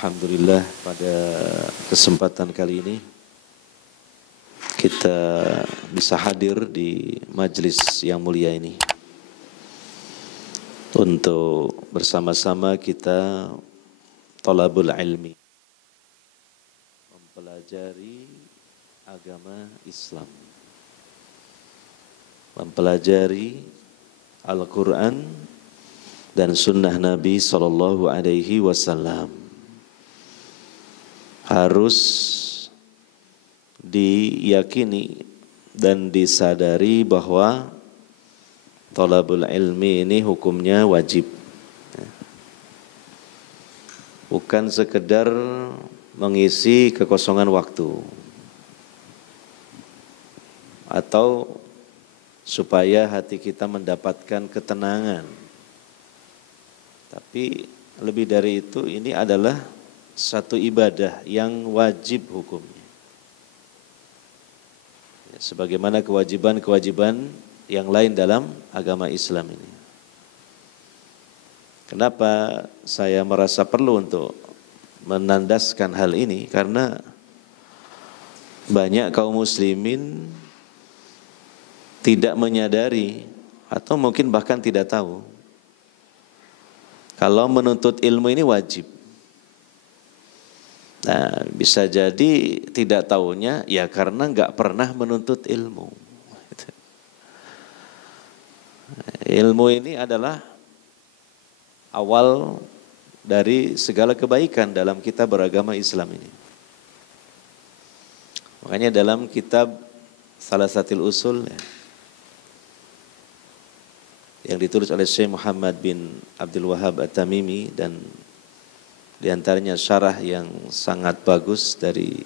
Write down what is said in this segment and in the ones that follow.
Alhamdulillah pada kesempatan kali ini kita bisa hadir di majelis yang mulia ini untuk bersama-sama kita thalabul ilmi, mempelajari agama Islam, mempelajari Al-Quran dan sunnah Nabi SAW. Harus diyakini dan disadari bahwa thalabul ilmi ini hukumnya wajib. Bukan sekedar mengisi kekosongan waktu atau supaya hati kita mendapatkan ketenangan. Tapi lebih dari itu, ini adalah satu ibadah yang wajib hukumnya. Sebagaimana kewajiban-kewajiban yang lain dalam agama Islam ini. Kenapa saya merasa perlu untuk menandaskan hal ini? Karena banyak kaum muslimin tidak menyadari atau mungkin bahkan tidak tahu kalau menuntut ilmu ini wajib. Nah, bisa jadi tidak tahunya ya karena nggak pernah menuntut ilmu. Ilmu ini adalah awal dari segala kebaikan dalam kita beragama Islam ini. Makanya dalam kitab Salasatil Usul yang ditulis oleh Syekh Muhammad bin Abdul Wahhab At-Tamimi dan di antaranya syarah yang sangat bagus dari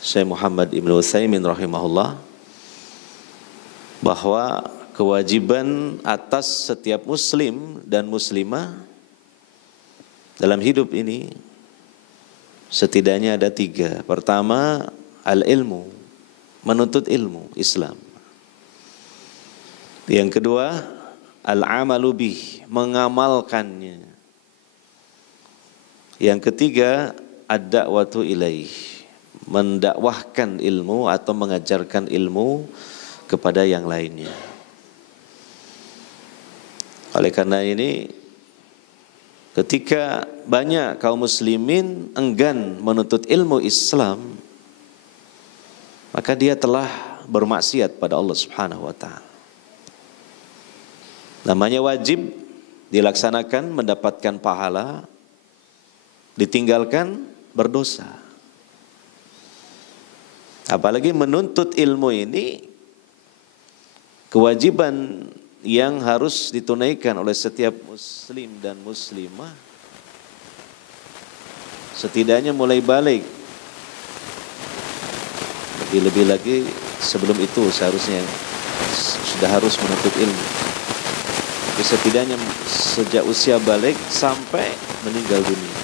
Syekh Muhammad Ibn Utsaimin rahimahullah, bahwa kewajiban atas setiap muslim dan muslimah dalam hidup ini setidaknya ada 3. Pertama, al-ilmu, menuntut ilmu Islam. Yang kedua, al-amalu bih, mengamalkannya. Yang ketiga, ad-da'watu ilaih, mendakwahkan ilmu atau mengajarkan ilmu kepada yang lainnya. Oleh karena ini, ketika banyak kaum muslimin enggan menuntut ilmu Islam, maka dia telah bermaksiat pada Allah Subhanahu wa taala. Namanya wajib dilaksanakan mendapatkan pahala, ditinggalkan berdosa. Apalagi menuntut ilmu ini kewajiban yang harus ditunaikan oleh setiap muslim dan muslimah, setidaknya mulai balik. Lebih-lebih lagi sebelum itu seharusnya sudah harus menuntut ilmu. Tapi setidaknya sejak usia balik sampai meninggal dunia,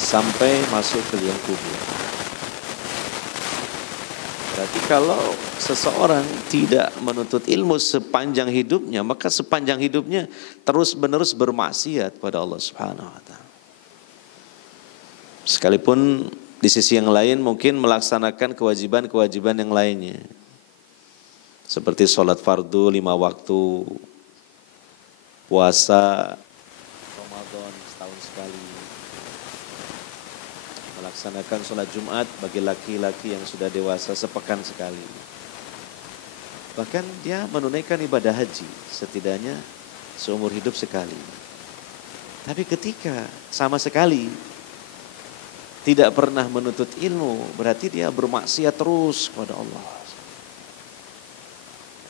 sampai masuk ke liang kubur. Berarti kalau seseorang tidak menuntut ilmu sepanjang hidupnya, maka sepanjang hidupnya terus-menerus bermaksiat pada Allah Subhanahu wa taala. Sekalipun di sisi yang lain mungkin melaksanakan kewajiban-kewajiban yang lainnya, seperti sholat fardu 5 waktu, puasa Ramadan setahun sekali, melaksanakan sholat Jumat bagi laki-laki yang sudah dewasa sepekan sekali. Bahkan dia menunaikan ibadah haji setidaknya seumur hidup sekali. Tapi ketika sama sekali tidak pernah menuntut ilmu, berarti dia bermaksiat terus kepada Allah.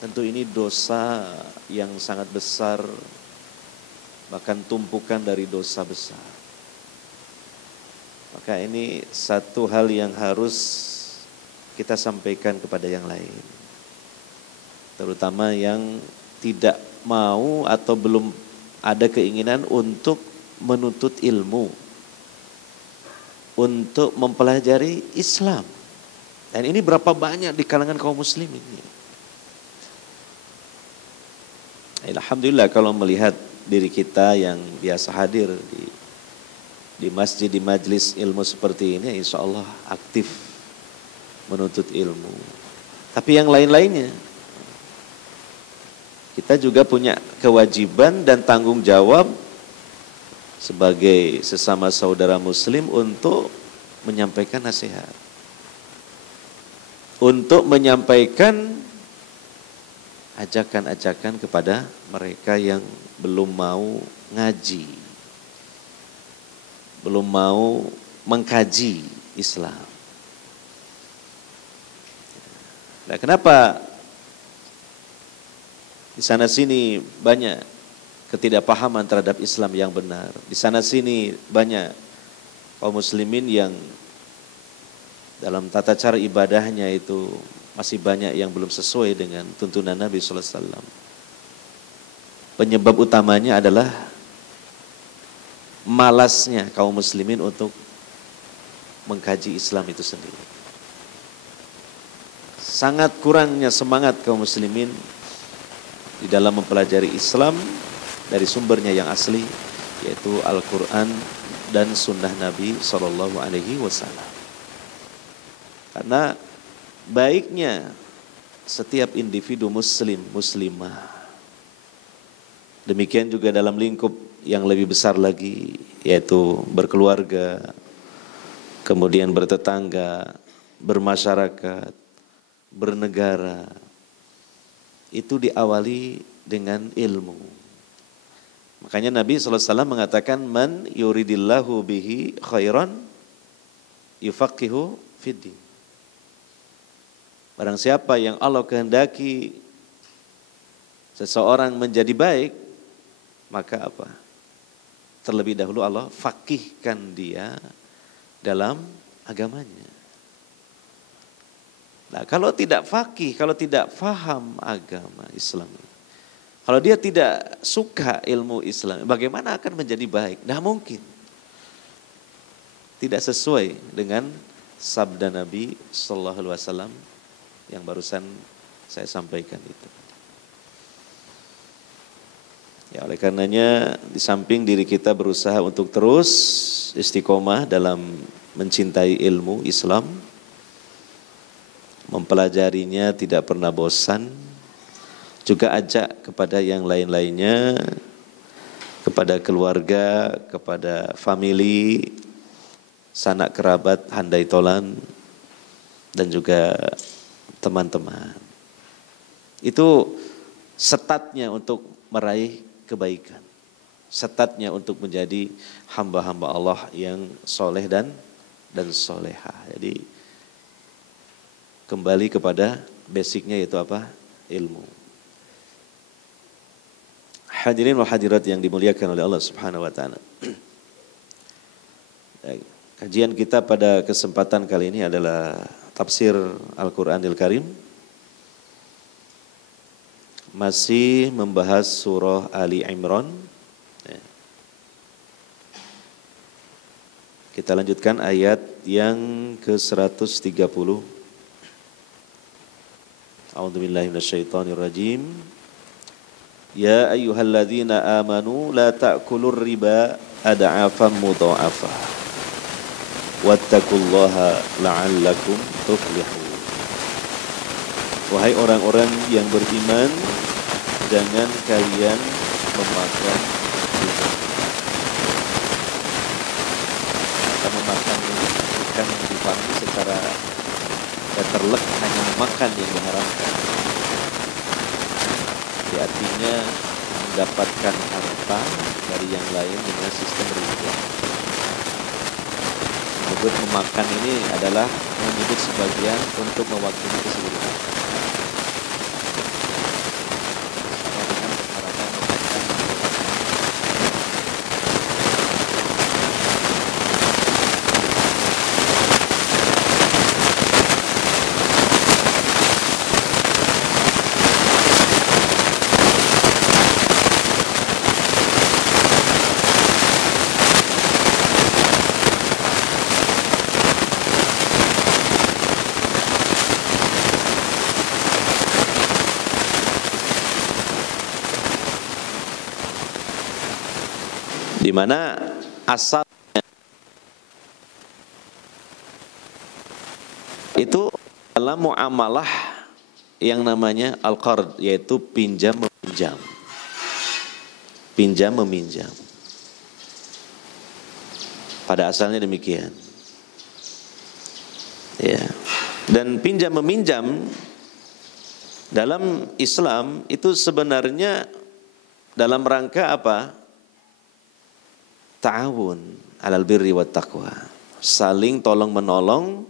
Tentu ini dosa yang sangat besar, bahkan tumpukan dari dosa besar. Maka ini satu hal yang harus kita sampaikan kepada yang lain, terutama yang tidak mau atau belum ada keinginan untuk menuntut ilmu, untuk mempelajari Islam. Dan ini berapa banyak di kalangan kaum muslimin ini. Alhamdulillah kalau melihat diri kita yang biasa hadir di di masjid, di majelis ilmu seperti ini, insya Allah aktif menuntut ilmu. Tapi yang lain-lainnya, kita juga punya kewajiban dan tanggung jawab sebagai sesama saudara muslim untuk menyampaikan nasihat, untuk menyampaikan ajakan-ajakan kepada mereka yang belum mau ngaji, belum mau mengkaji Islam. Nah, kenapa di sana sini banyak ketidakpahaman terhadap Islam yang benar? Di sana sini banyak kaum muslimin yang dalam tata cara ibadahnya itu masih banyak yang belum sesuai dengan tuntunan Nabi sallallahu alaihi wasallam. Penyebab utamanya adalah malasnya kaum muslimin untuk mengkaji Islam itu sendiri. Sangat kurangnya semangat kaum muslimin di dalam mempelajari Islam dari sumbernya yang asli, yaitu Al-Quran dan Sunnah Nabi Sallallahu Alaihi Wasallam. Karena baiknya setiap individu muslim, muslimah, demikian juga dalam lingkup yang lebih besar lagi, yaitu berkeluarga, kemudian bertetangga, bermasyarakat, bernegara, itu diawali dengan ilmu. Makanya Nabi SAW mengatakan, man yuridillahu bihi khairan yufaqihu fiddin. Barang siapa yang Allah kehendaki seseorang menjadi baik, maka apa? Terlebih dahulu Allah faqihkan dia dalam agamanya. Nah, kalau tidak faqih, kalau tidak faham agama Islam, kalau dia tidak suka ilmu Islam, bagaimana akan menjadi baik? Nah, mungkin. Tidak sesuai dengan sabda Nabi sallallahu alaihi wasallam yang barusan saya sampaikan itu. Ya, oleh karenanya di samping diri kita berusaha untuk terus istiqomah dalam mencintai ilmu Islam, mempelajarinya tidak pernah bosan, juga ajak kepada yang lain-lainnya, kepada keluarga, kepada family, sanak kerabat, handai tolan, dan juga teman-teman. Itu setatnya untuk meraih kebaikan, setatnya untuk menjadi hamba-hamba Allah yang soleh dan soleha. Jadi kembali kepada basicnya, yaitu apa? Ilmu. Hadirin wa hadirat yang dimuliakan oleh Allah Subhanahu wa taala. Kajian kita pada kesempatan kali ini adalah tafsir Al-Qur'anil Karim. Masih membahas surah Ali Imran. Kita lanjutkan ayat yang ke-130. A'udzubillahi minasyaitonirrajim. Ya ayyuhalladzina amanu la ta'kulur riba ad'afan mudha'afa. Wattaqullaha la'allakum tuflihun. Wahai orang-orang yang beriman, jangan kalian memakan riba. Kita memakan ini bukan dipahami secara terlek hanya memakan yang diharamkan. Jadi artinya mendapatkan harta dari yang lain dengan sistem riba. Menyebut memakan ini adalah menyebut sebagian untuk mewakili keseluruhan. Sama dengan perharapan memakan. Di mana asalnya Itu dalam muamalah yang namanya al-qard, yaitu pinjam meminjam. Pinjam meminjam. Pada asalnya demikian. Ya. Dan pinjam meminjam dalam Islam itu sebenarnya dalam rangka apa? Ta'awun 'alal birri wat taqwa. Saling tolong menolong,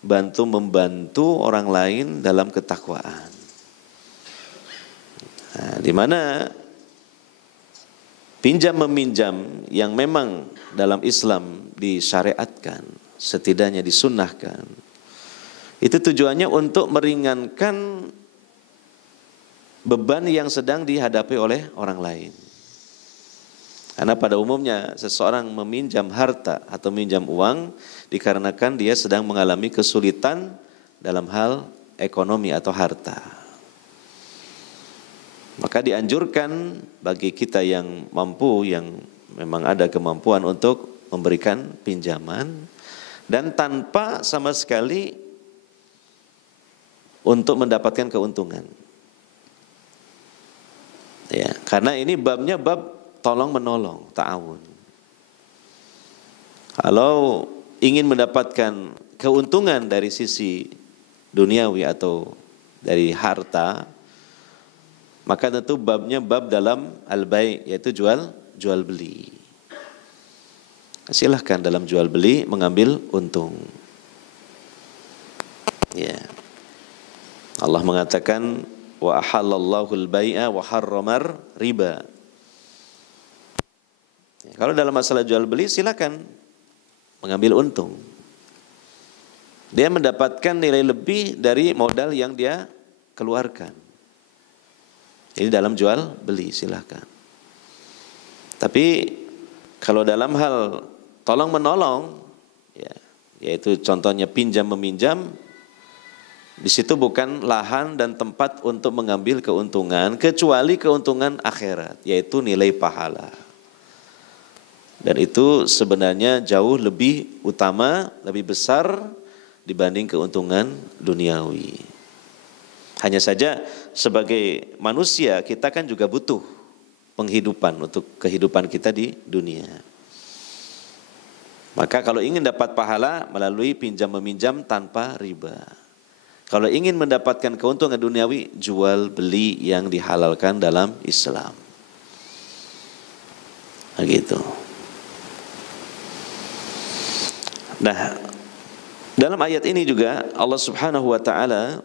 bantu membantu orang lain dalam ketakwaan. Nah, di mana pinjam meminjam yang memang dalam Islam disyariatkan, setidaknya disunnahkan, itu tujuannya untuk meringankan beban yang sedang dihadapi oleh orang lain. Karena pada umumnya seseorang meminjam harta atau meminjam uang dikarenakan dia sedang mengalami kesulitan dalam hal ekonomi atau harta. Maka dianjurkan bagi kita yang mampu, yang memang ada kemampuan untuk memberikan pinjaman dan tanpa sama sekali untuk mendapatkan keuntungan. Ya, karena ini babnya bab tolong menolong, ta'awun. Kalau ingin mendapatkan keuntungan dari sisi duniawi atau dari harta, maka tentu babnya bab dalam al-bai', yaitu jual beli. Silahkan dalam jual beli mengambil untung. Ya. Allah mengatakan wa ahallallahu al-bai'a wa harramar riba. Kalau dalam masalah jual beli silakan mengambil untung. Dia mendapatkan nilai lebih dari modal yang dia keluarkan. Ini dalam jual beli silakan. Tapi kalau dalam hal tolong menolong, ya, yaitu contohnya pinjam meminjam, di situ bukan lahan dan tempat untuk mengambil keuntungan kecuali keuntungan akhirat, yaitu nilai pahala. Dan itu sebenarnya jauh lebih utama, lebih besar dibanding keuntungan duniawi. Hanya saja sebagai manusia kita kan juga butuh penghidupan untuk kehidupan kita di dunia. Maka kalau ingin dapat pahala melalui pinjam meminjam tanpa riba. Kalau ingin mendapatkan keuntungan duniawi, jual beli yang dihalalkan dalam Islam. Begitu. Nah, dalam ayat ini juga Allah Subhanahu wa taala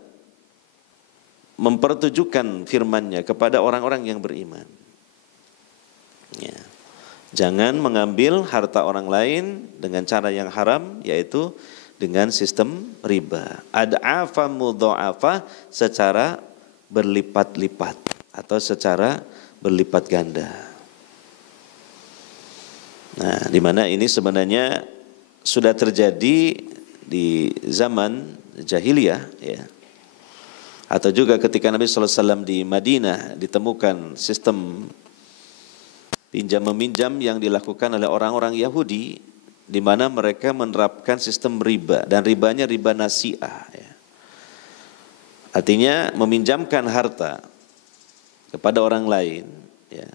mempertujukan firman-Nya kepada orang-orang yang beriman. Ya. Jangan mengambil harta orang lain dengan cara yang haram, yaitu dengan sistem riba. Ad'afa mudha'afa, secara berlipat-lipat atau secara berlipat ganda. Nah, di mana ini sebenarnya sudah terjadi di zaman jahiliyah, ya. Atau juga ketika Nabi SAW di Madinah ditemukan sistem pinjam meminjam yang dilakukan oleh orang-orang Yahudi, di mana mereka menerapkan sistem riba, dan ribanya riba nasi'ah, ya. Artinya meminjamkan harta kepada orang lain, ya.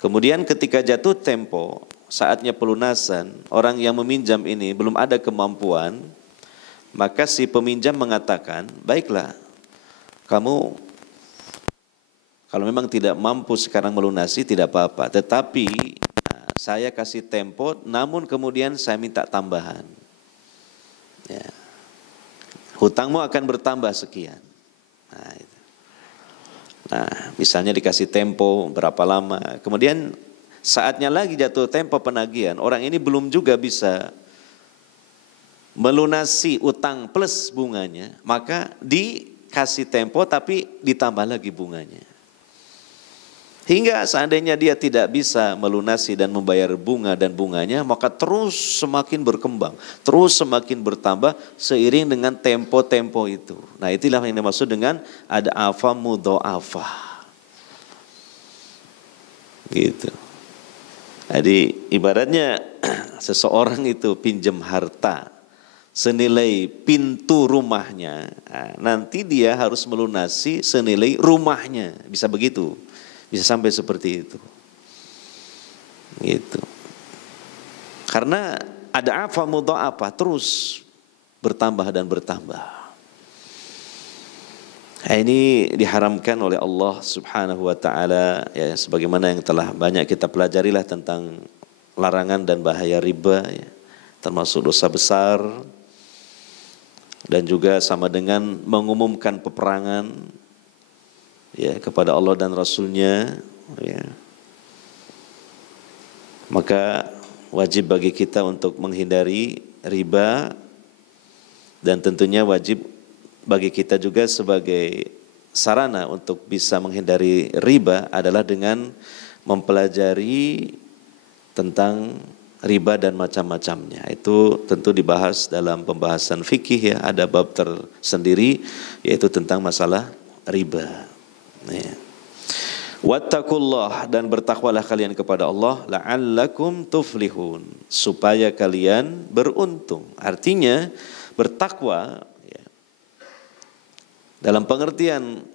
Kemudian ketika jatuh tempo, saatnya pelunasan, orang yang meminjam ini belum ada kemampuan, maka si peminjam mengatakan, baiklah, kamu kalau memang tidak mampu sekarang melunasi tidak apa-apa, tetapi saya kasih tempo, namun kemudian saya minta tambahan. Ya. Hutangmu akan bertambah sekian. Nah, misalnya dikasih tempo berapa lama, kemudian saatnya lagi jatuh tempo penagihan, orang ini belum juga bisa melunasi utang plus bunganya, maka dikasih tempo tapi ditambah lagi bunganya. Hingga seandainya dia tidak bisa melunasi dan membayar bunga dan bunganya, maka terus semakin berkembang, terus semakin bertambah seiring dengan tempo-tempo itu. Nah, itulah yang dimaksud dengan ada afa mudho'afa. Gitu. Jadi ibaratnya seseorang itu pinjam harta senilai pintu rumahnya, nanti dia harus melunasi senilai rumahnya. Bisa begitu, bisa sampai seperti itu. Gitu. Karena ada apa mudha'afah terus bertambah dan bertambah. Nah, ini diharamkan oleh Allah Subhanahu wa taala, ya, sebagaimana yang telah banyak kita pelajarilah tentang larangan dan bahaya riba, ya, termasuk dosa besar dan juga sama dengan mengumumkan peperangan, ya, kepada Allah dan Rasul-Nya, ya. Maka wajib bagi kita untuk menghindari riba, dan tentunya wajib bagi kita juga sebagai sarana untuk bisa menghindari riba adalah dengan mempelajari tentang riba dan macam-macamnya. Itu tentu dibahas dalam pembahasan fikih, ya, ada bab tersendiri yaitu tentang masalah riba. Ya. Wattaqullah, dan bertakwalah kalian kepada Allah, la'allakum tuflihun, supaya kalian beruntung. Artinya bertakwa, ya, dalam pengertian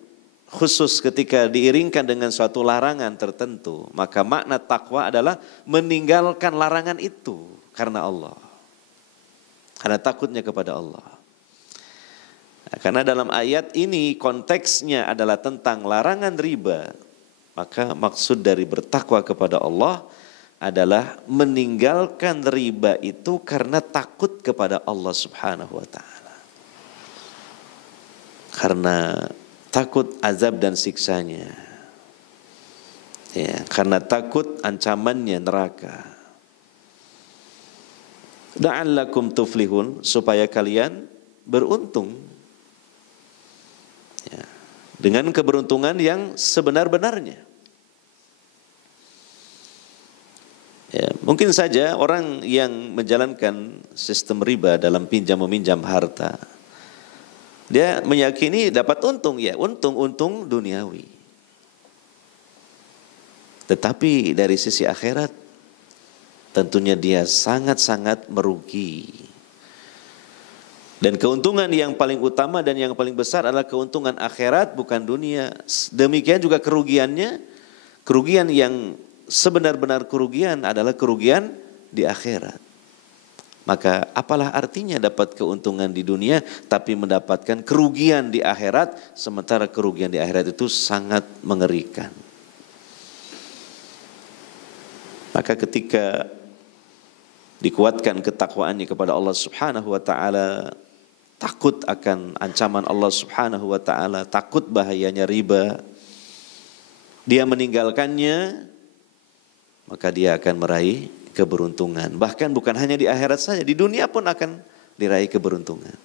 khusus ketika diiringkan dengan suatu larangan tertentu, maka makna takwa adalah meninggalkan larangan itu karena Allah, karena takutnya kepada Allah. Nah, karena dalam ayat ini konteksnya adalah tentang larangan riba, maka maksud dari bertakwa kepada Allah adalah meninggalkan riba itu karena takut kepada Allah Subhanahu wa ta'ala. Karena takut azab dan siksanya, ya, karena takut ancamannya neraka. La'allakum tuflihun, supaya kalian beruntung, ya, dengan keberuntungan yang sebenar-benarnya. Ya, mungkin saja orang yang menjalankan sistem riba dalam pinjam meminjam harta, dia meyakini dapat untung, ya, untung duniawi. Tetapi dari sisi akhirat tentunya dia sangat-sangat merugi. Dan keuntungan yang paling utama dan yang paling besar adalah keuntungan akhirat, bukan dunia. Demikian juga kerugiannya, kerugian yang sebenar-benar kerugian adalah kerugian di akhirat. Maka apalah artinya dapat keuntungan di dunia tapi mendapatkan kerugian di akhirat, sementara kerugian di akhirat itu sangat mengerikan. Maka ketika dikuatkan ketakwaannya kepada Allah Subhanahu wa ta'ala, takut akan ancaman Allah Subhanahu wa ta'ala, takut bahayanya riba, dia meninggalkannya, maka dia akan meraih keberuntungan. Bahkan bukan hanya di akhirat saja, di dunia pun akan diraih keberuntungan.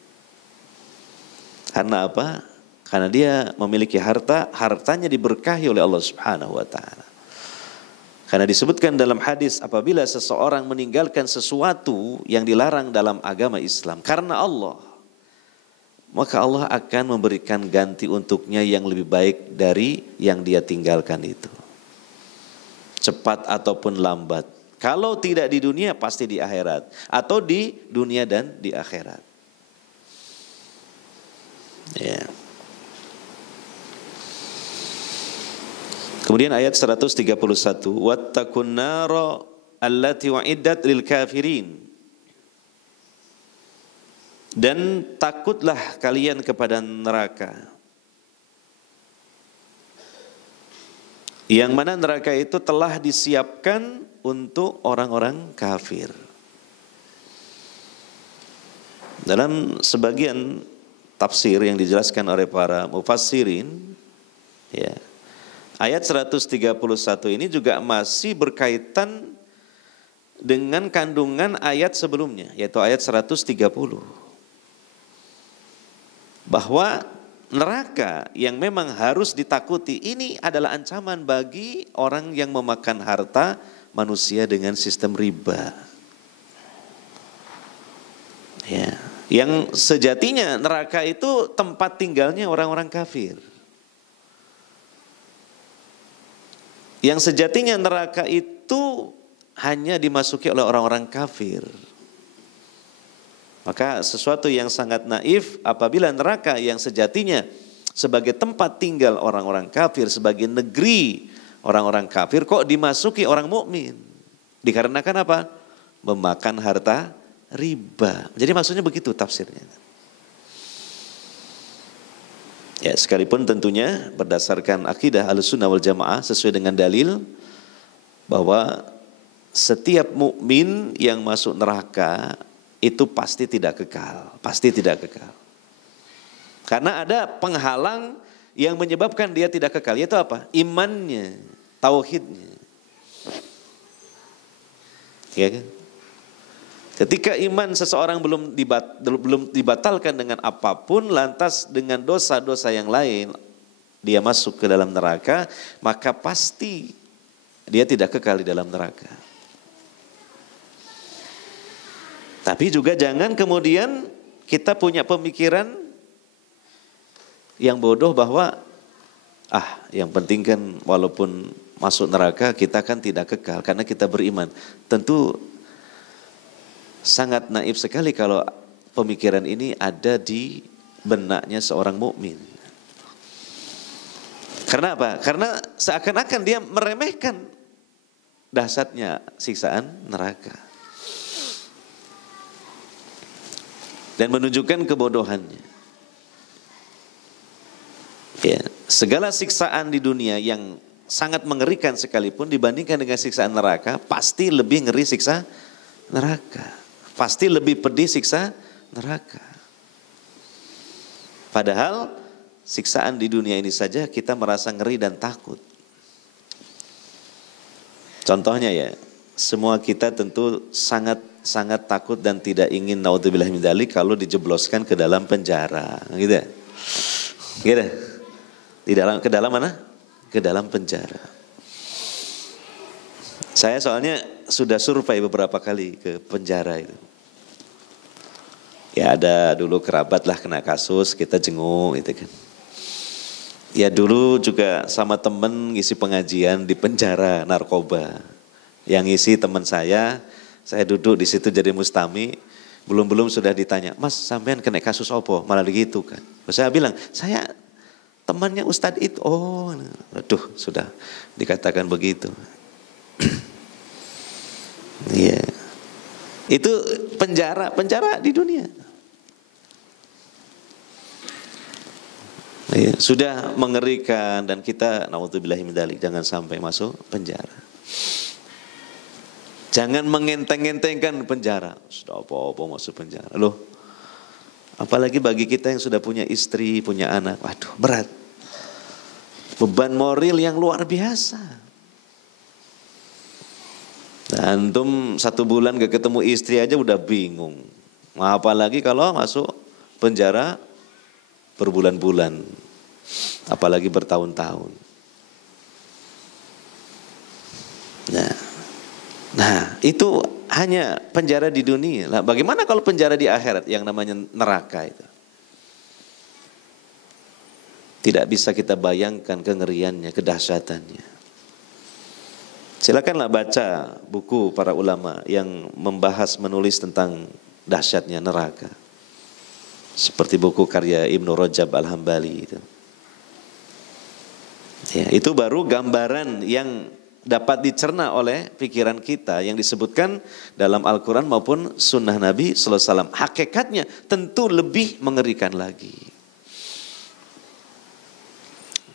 Karena apa? Karena dia memiliki harta, hartanya diberkahi oleh Allah Subhanahu wa ta'ala. Karena disebutkan dalam hadis, apabila seseorang meninggalkan sesuatu yang dilarang dalam agama Islam karena Allah, maka Allah akan memberikan ganti untuknya yang lebih baik dari yang dia tinggalkan itu. Cepat ataupun lambat. Kalau tidak di dunia pasti di akhirat, atau di dunia dan di akhirat. Ya. Kemudian ayat 131, wattaqun nara allati wa'iddat lil kafirin. Dan takutlah kalian kepada neraka, yang mana neraka itu telah disiapkan untuk orang-orang kafir. Dalam sebagian tafsir yang dijelaskan oleh para mufassirin, ya, ayat 131 ini juga masih berkaitan dengan kandungan ayat sebelumnya, yaitu ayat 130. Bahwa neraka yang memang harus ditakuti ini adalah ancaman bagi orang yang memakan harta manusia dengan sistem riba. Ya, yang sejatinya neraka itu tempat tinggalnya orang-orang kafir. Yang sejatinya neraka itu hanya dimasuki oleh orang-orang kafir. Maka sesuatu yang sangat naif apabila neraka yang sejatinya sebagai tempat tinggal orang-orang kafir, sebagai negeri orang-orang kafir kok dimasuki orang mukmin. Dikarenakan apa? Memakan harta riba. Jadi maksudnya begitu tafsirnya. Ya, sekalipun tentunya berdasarkan akidah Ahlussunnah wal Jamaah sesuai dengan dalil bahwa setiap mukmin yang masuk neraka itu pasti tidak kekal, pasti tidak kekal. Karena ada penghalang yang menyebabkan dia tidak kekal, yaitu apa? Imannya, tauhidnya. Ya kan? Ketika iman seseorang belum dibatalkan dengan apapun, lantas dengan dosa-dosa yang lain dia masuk ke dalam neraka, maka pasti dia tidak kekal di dalam neraka. Tapi juga jangan kemudian kita punya pemikiran yang bodoh bahwa yang penting kan walaupun masuk neraka kita kan tidak kekal karena kita beriman. Tentu sangat naif sekali kalau pemikiran ini ada di benaknya seorang mukmin. Karena apa? Karena seakan-akan dia meremehkan dahsyatnya siksaan neraka. Dan menunjukkan kebodohannya. Ya, segala siksaan di dunia yang sangat mengerikan sekalipun dibandingkan dengan siksaan neraka, pasti lebih ngeri siksa neraka. Pasti lebih pedih siksa neraka. Padahal siksaan di dunia ini saja kita merasa ngeri dan takut. Contohnya ya, semua kita tentu sangat takut dan tidak ingin naudzubillah min dzalik kalau dijebloskan ke dalam penjara, gitu. Gitu. Ke dalam mana? Ke dalam penjara. Saya soalnya sudah survei beberapa kali ke penjara itu. Ya ada dulu kerabat lah kena kasus, kita jenguk gitu kan. Ya dulu juga sama temen ngisi pengajian di penjara narkoba. Yang ngisi teman saya duduk di situ jadi mustami, belum sudah ditanya, Mas sampean kena kasus opo? Malah begitu kan. Saya bilang, saya temannya Ustadz itu. Oh, aduh sudah dikatakan begitu. Iya. Itu penjara di dunia. Ya, sudah mengerikan dan kita naudzubillahi min dzalik jangan sampai masuk penjara. Jangan mengenteng-entengkan penjara. Sudah apa-apa masuk penjara. Loh, apalagi bagi kita yang sudah punya istri, punya anak. Waduh, berat. Beban moral yang luar biasa. Nah, antum 1 bulan gak ketemu istri aja udah bingung. Apalagi kalau masuk penjara berbulan-bulan. Apalagi bertahun-tahun. Nah, itu hanya penjara di dunia. Nah, bagaimana kalau penjara di akhirat yang namanya neraka itu? Tidak bisa kita bayangkan kengeriannya, kedahsyatannya. Silakanlah baca buku para ulama yang menulis tentang dahsyatnya neraka. Seperti buku karya Ibnu Rajab Al-Hambali itu. Ya, itu baru gambaran yang dapat dicerna oleh pikiran kita yang disebutkan dalam Al-Quran maupun sunnah Nabi sallallahu alaihi wasallam. Hakikatnya tentu lebih mengerikan lagi.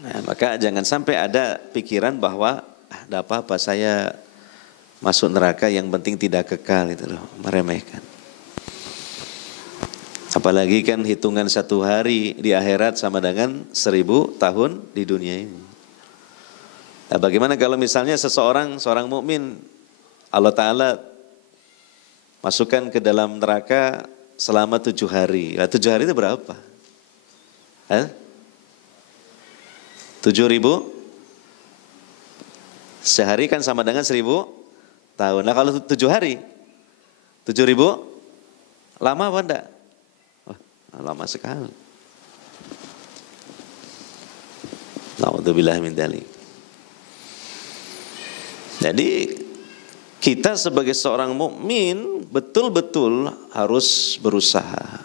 Nah, maka jangan sampai ada pikiran bahwa tidak apa-apa saya masuk neraka yang penting tidak kekal itu loh, meremehkan. Apalagi kan hitungan 1 hari di akhirat sama dengan 1000 tahun di dunia ini. Nah, bagaimana kalau misalnya seorang mukmin Allah Ta'ala masukkan ke dalam neraka selama 7 hari. Nah, 7 hari itu berapa? 7.000? Sehari kan sama dengan 1000 tahun. Nah kalau 7 hari, 7.000 lama apa enggak? Wah, lama sekali. Naudzubillah min dzalik. Jadi kita sebagai seorang mukmin betul-betul harus berusaha.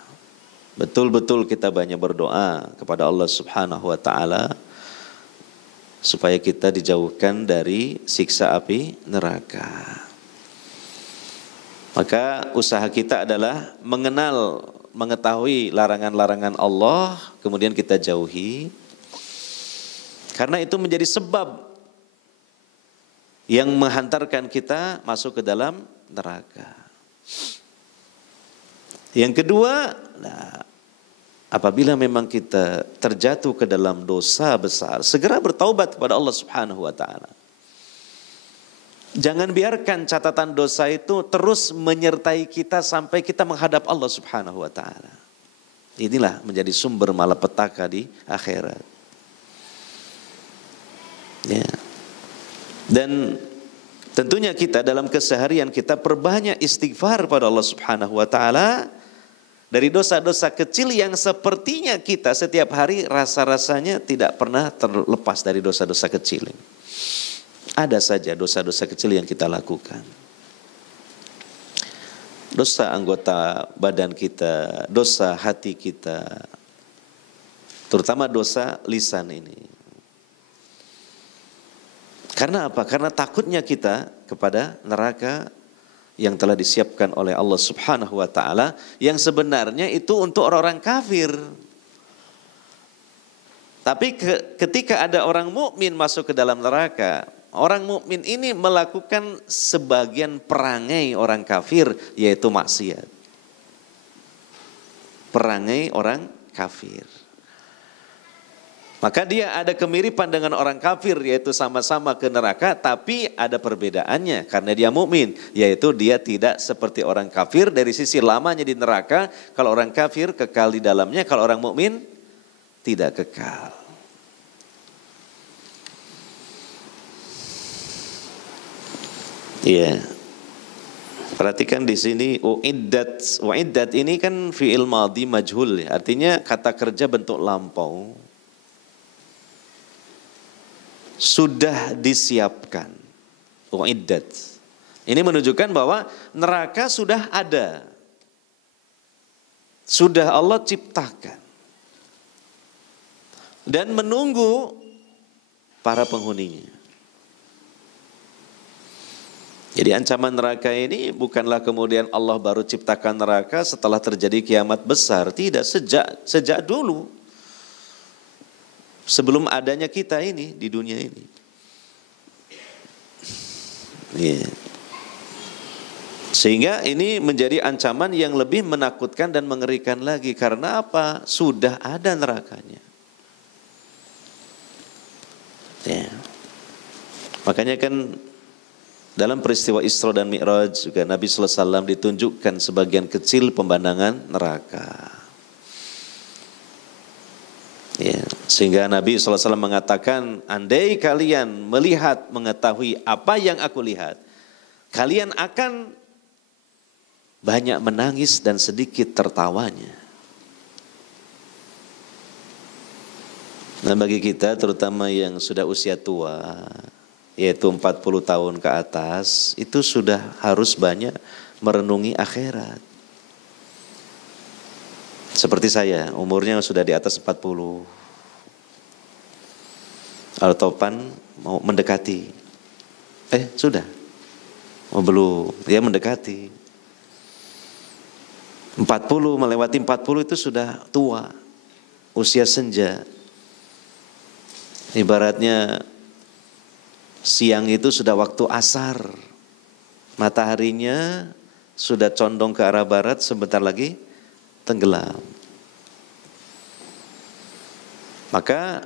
Betul-betul kita banyak berdoa kepada Allah Subhanahu wa taala supaya kita dijauhkan dari siksa api neraka. Maka usaha kita adalah mengetahui larangan-larangan Allah, kemudian kita jauhi. Karena itu menjadi sebab yang menghantarkan kita masuk ke dalam neraka. Yang kedua, apabila memang kita terjatuh ke dalam dosa besar, segera bertaubat kepada Allah Subhanahu wa taala. Jangan biarkan catatan dosa itu terus menyertai kita sampai kita menghadap Allah Subhanahu wa taala. Inilah menjadi sumber malapetaka di akhirat. Ya. Dan tentunya kita dalam keseharian kita perbanyak istighfar pada Allah Subhanahu wa taala dari dosa-dosa kecil yang sepertinya kita setiap hari rasa-rasanya tidak pernah terlepas dari dosa-dosa kecil ini. Ada saja dosa-dosa kecil yang kita lakukan. Dosa anggota badan kita, dosa hati kita, terutama dosa lisan ini. Karena apa? Karena takutnya kita kepada neraka yang telah disiapkan oleh Allah Subhanahu wa taala, yang sebenarnya itu untuk orang-orang kafir. Tapi ketika ada orang mukmin masuk ke dalam neraka, orang mukmin ini melakukan sebagian perangai orang kafir, yaitu maksiat. Perangai orang kafir. Maka dia ada kemiripan dengan orang kafir, yaitu sama-sama ke neraka, tapi ada perbedaannya karena dia mukmin, yaitu dia tidak seperti orang kafir dari sisi lamanya di neraka. Kalau orang kafir kekal di dalamnya, kalau orang mukmin tidak kekal. Iya. Perhatikan di sini uiddat ini kan fi'il madhi majhul, ya. Artinya kata kerja bentuk lampau. Sudah disiapkan. Uiddat. Ini menunjukkan bahwa neraka sudah ada. Sudah Allah ciptakan. Dan menunggu para penghuninya. Jadi ancaman neraka ini bukanlah kemudian Allah baru ciptakan neraka setelah terjadi kiamat besar. Tidak, sejak dulu. Sebelum adanya kita ini di dunia ini. Yeah. Sehingga ini menjadi ancaman yang lebih menakutkan dan mengerikan lagi. Karena apa? Sudah ada nerakanya. Yeah. Makanya kan dalam peristiwa Isra dan Mi'raj juga Nabi sallallahu alaihi wasallam ditunjukkan sebagian kecil pemandangan neraka. Ya, sehingga Nabi SAW mengatakan, andai kalian melihat, mengetahui apa yang aku lihat, kalian akan banyak menangis dan sedikit tertawanya. Nah bagi kita terutama yang sudah usia tua, yaitu 40 tahun ke atas, itu sudah harus banyak merenungi akhirat. Seperti saya, umurnya sudah di atas 40. Al-Topan mau mendekati. Sudah. Oh belum, dia mendekati. 40, melewati 40 itu sudah tua. Usia senja. Ibaratnya siang itu sudah waktu asar. Mataharinya sudah condong ke arah barat, sebentar lagi tenggelam. Maka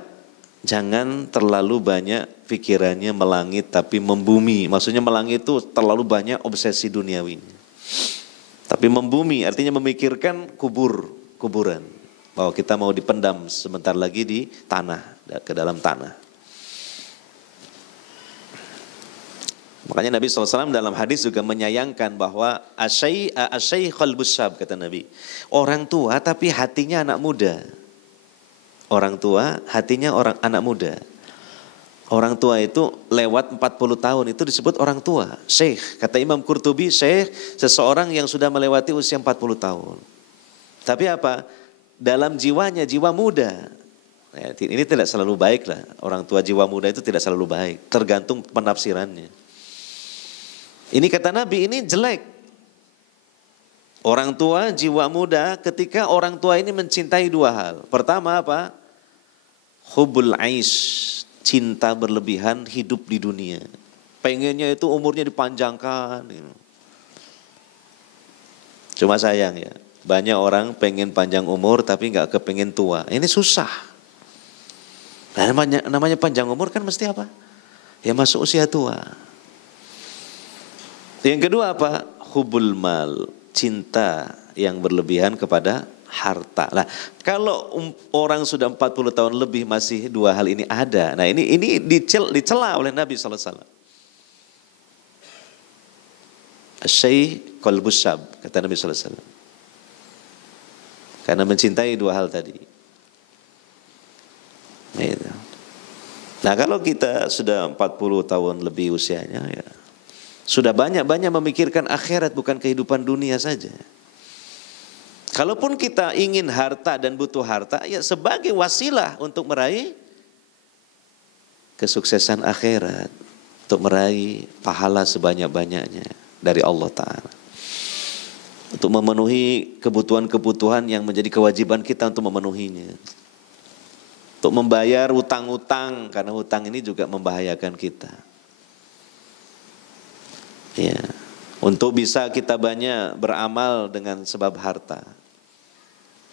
jangan terlalu banyak pikirannya melangit tapi membumi. Maksudnya melangit itu terlalu banyak obsesi duniawinya. Tapi membumi artinya memikirkan kuburan. Bahwa kita mau dipendam sebentar lagi di tanah, ke dalam tanah. Makanya Nabi SAW dalam hadis juga menyayangkan bahwa asyaikhul busyab, kata Nabi. Orang tua tapi hatinya anak muda. Orang tua hatinya anak muda. Orang tua itu lewat 40 tahun itu disebut orang tua. Syekh, kata Imam Qurtubi, syekh seseorang yang sudah melewati usia 40 tahun. Tapi apa? Dalam jiwanya, jiwa muda. Ya, ini tidak selalu baik lah. Orang tua jiwa muda itu tidak selalu baik. Tergantung penafsirannya. Ini kata Nabi, ini jelek. Orang tua jiwa muda ketika orang tua ini mencintai dua hal. Pertama apa? Hubbul aish, cinta berlebihan hidup di dunia. Pengennya itu umurnya dipanjangkan. Cuma sayang ya, banyak orang pengen panjang umur tapi nggak kepengen tua. Ini susah. Nah, namanya panjang umur kan mesti apa? Ya masuk usia tua. Yang kedua apa? Hubbul mal, cinta yang berlebihan kepada harta. Nah, kalau orang sudah 40 tahun lebih masih dua hal ini ada. Nah, ini dicela oleh Nabi sallallahu alaihi wasallam. Asy-syai' qalbus syab, kata Nabi sallallahu alaihi wasallam. Karena mencintai dua hal tadi. Nah, kalau kita sudah 40 tahun lebih usianya ya sudah banyak-banyak memikirkan akhirat bukan kehidupan dunia saja. Kalaupun kita ingin harta dan butuh harta ya sebagai wasilah untuk meraih kesuksesan akhirat, untuk meraih pahala sebanyak-banyaknya dari Allah Ta'ala. Untuk memenuhi kebutuhan-kebutuhan yang menjadi kewajiban kita untuk memenuhinya. Untuk membayar hutang-hutang, karena hutang ini juga membahayakan kita. Ya, untuk bisa kita banyak beramal dengan sebab harta.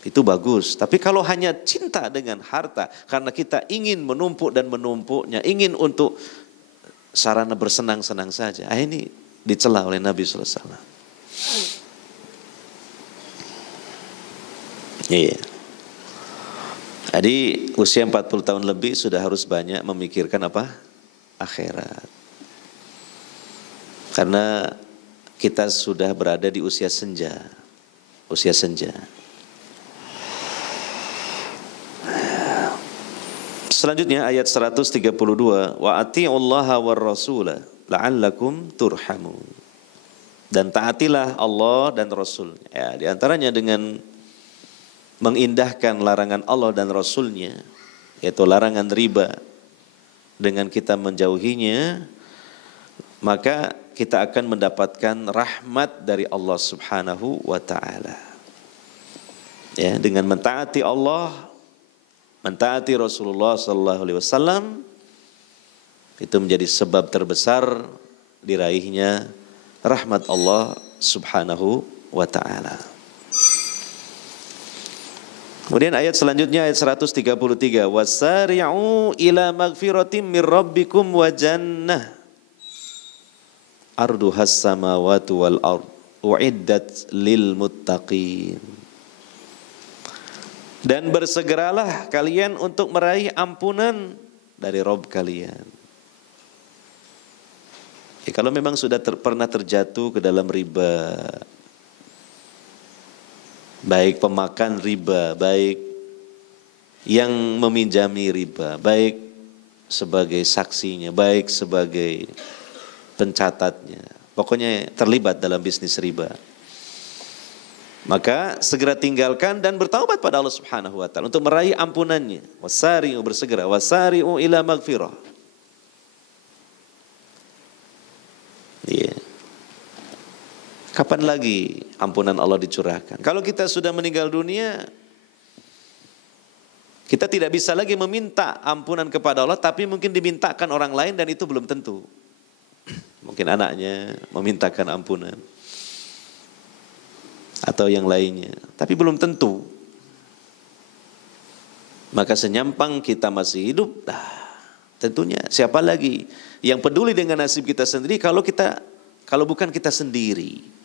Itu bagus, tapi kalau hanya cinta dengan harta karena kita ingin menumpuk dan menumpuknya, ingin untuk sarana bersenang-senang saja. Ini dicela oleh Nabi sallallahu alaihi wasallam. Iya. Jadi usia 40 tahun lebih sudah harus banyak memikirkan apa? Akhirat. Karena kita sudah berada di usia senja. Usia senja. Selanjutnya ayat 132, wa atiullaha war rasula la'allakum turhamun. Dan taatilah Allah dan Rasulnya. Ya, di antaranya dengan mengindahkan larangan Allah dan Rasulnya, yaitu larangan riba. Dengan kita menjauhinya, maka kita akan mendapatkan rahmat dari Allah Subhanahu wa ta'ala. Ya, dengan mentaati Allah, mentaati Rasulullah sallallahu alaihi wasallam, itu menjadi sebab terbesar diraihnya rahmat Allah Subhanahu wa ta'ala. Kemudian ayat selanjutnya ayat 133, wasari'u ila magfiratim mir rabbikum wa jannah arduhas samawati wal ard uiddat lil muttaqin. Dan bersegeralah kalian untuk meraih ampunan dari Rabb kalian. Kalau memang sudah pernah terjatuh ke dalam riba, baik pemakan riba, baik yang meminjami riba, baik sebagai saksinya, baik sebagai pencatatnya, pokoknya terlibat dalam bisnis riba, maka segera tinggalkan dan bertaubat pada Allah Subhanahu wa ta'ala untuk meraih ampunannya. Wasari'u, bersegera, wasari'u ila magfirah. Yeah. Kapan lagi ampunan Allah dicurahkan? Kalau kita sudah meninggal dunia, kita tidak bisa lagi meminta ampunan kepada Allah, tapi mungkin dimintakan orang lain dan itu belum tentu. Mungkin anaknya memintakan ampunan atau yang lainnya, tapi belum tentu. Maka senyampang kita masih hidup, tentunya siapa lagi yang peduli dengan nasib kita sendiri kalau bukan kita sendiri.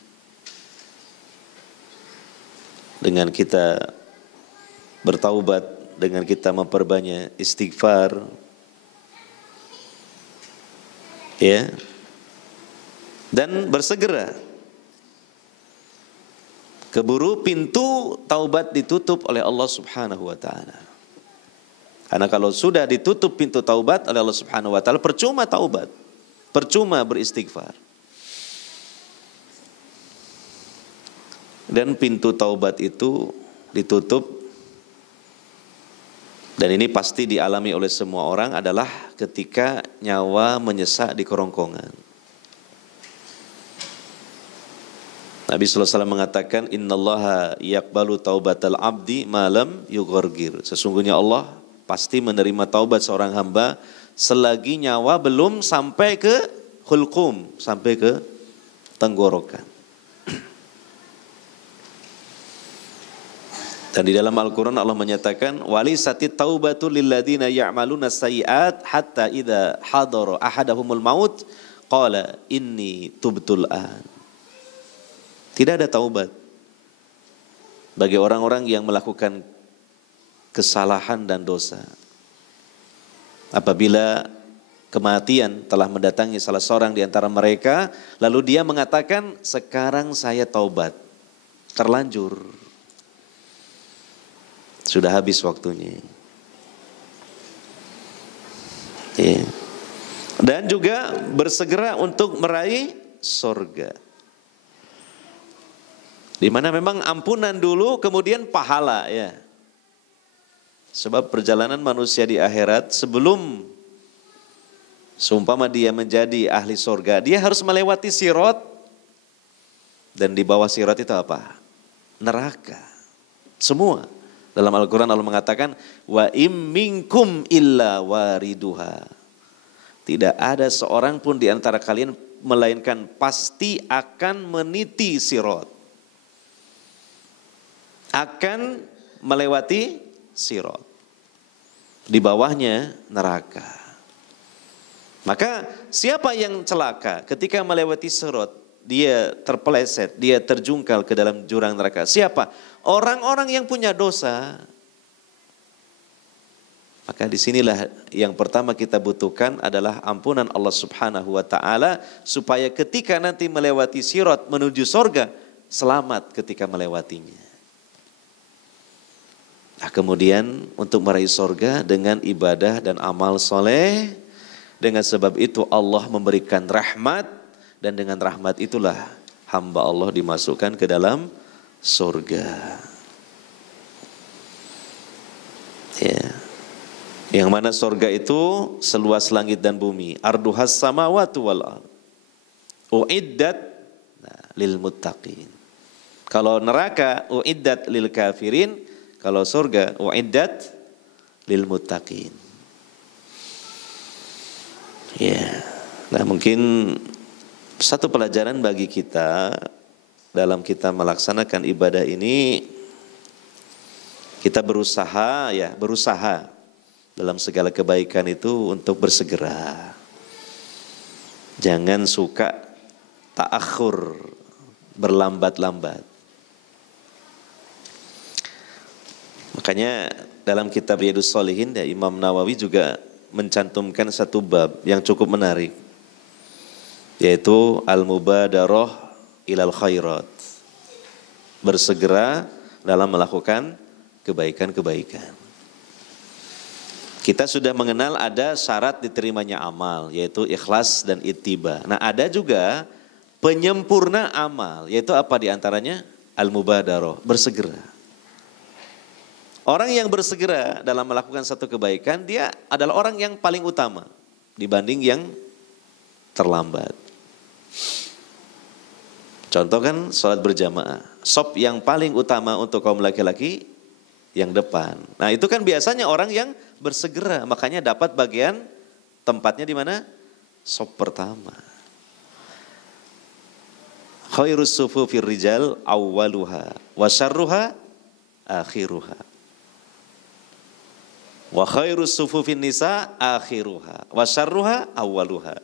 Dengan kita bertaubat, dengan kita memperbanyak istighfar, ya, dan bersegera. Keburu pintu taubat ditutup oleh Allah Subhanahu wa ta'ala. Karena kalau sudah ditutup pintu taubat oleh Allah Subhanahu wa taala, percuma taubat, percuma beristighfar. Dan pintu taubat itu ditutup, dan ini pasti dialami oleh semua orang, adalah ketika nyawa menyesak di kerongkongan. Nabi sallallahu alaihi wasallam mengatakan, innallaha yaqbalu taubatal abdi malam yughargir. Sesungguhnya Allah pasti menerima taubat seorang hamba selagi nyawa belum sampai ke hulqum, sampai ke tenggorokan. Dan di dalam Al-Quran Allah menyatakan, walisati taubatu lilladina ya'maluna sayyi'at hatta idza hadara ahadahumul maut qala inni tubtul an. Tidak ada taubat bagi orang-orang yang melakukan kesalahan dan dosa. Apabila kematian telah mendatangi salah seorang di antara mereka, lalu dia mengatakan, sekarang saya taubat, terlanjur. Sudah habis waktunya. Ya. Dan juga bersegera untuk meraih surga. Di mana memang ampunan dulu, kemudian pahala ya. Sebab perjalanan manusia di akhirat, sebelum seumpama dia menjadi ahli surga, dia harus melewati sirat. Dan di bawah sirat itu apa? Neraka. Semua. Dalam Al-Quran Allah mengatakan, wa im minkum illa wariduha. Tidak ada seorang pun di antara kalian melainkan pasti akan meniti sirat. Akan melewati sirat. Di bawahnya neraka. Maka siapa yang celaka ketika melewati sirat? Dia terpeleset, dia terjungkal ke dalam jurang neraka. Siapa? Orang-orang yang punya dosa. Maka disinilah yang pertama kita butuhkan adalah ampunan Allah Subhanahu wa ta'ala, supaya ketika nanti melewati sirat menuju surga, selamat ketika melewatinya. Nah, kemudian untuk meraih surga dengan ibadah dan amal soleh, dengan sebab itu Allah memberikan rahmat, dan dengan rahmat itulah hamba Allah dimasukkan ke dalam surga. Ya. Yang mana surga itu seluas langit dan bumi. Arduhas samawati wal ardh. Uiddat lil muttaqin. Kalau neraka uiddat lil kafirin, kalau surga uiddat lil muttaqin. Ya. Nah, mungkin satu pelajaran bagi kita dalam kita melaksanakan ibadah ini, kita berusaha dalam segala kebaikan itu untuk bersegera. Jangan suka ta'akhur, berlambat-lambat. Makanya dalam kitab Riyadhus Shalihin, ya, Imam Nawawi juga mencantumkan satu bab yang cukup menarik, yaitu al-mubadarah ilal khairat. Bersegera dalam melakukan kebaikan-kebaikan. Kita sudah mengenal ada syarat diterimanya amal, yaitu ikhlas dan ittiba. Nah, ada juga penyempurna amal, yaitu apa diantaranya? Al-mubadarah, bersegera. Orang yang bersegera dalam melakukan satu kebaikan, dia adalah orang yang paling utama dibanding yang terlambat. Contoh kan sholat berjamaah, sop yang paling utama untuk kaum laki-laki yang depan. Nah, itu kan biasanya orang yang bersegera, makanya dapat bagian tempatnya di mana? Sop pertama. Khairus sufufir rijal awwaluha wa syarruha akhiruha. Wa khairus sufufin nisa akhiruha wa syarruha awwaluha.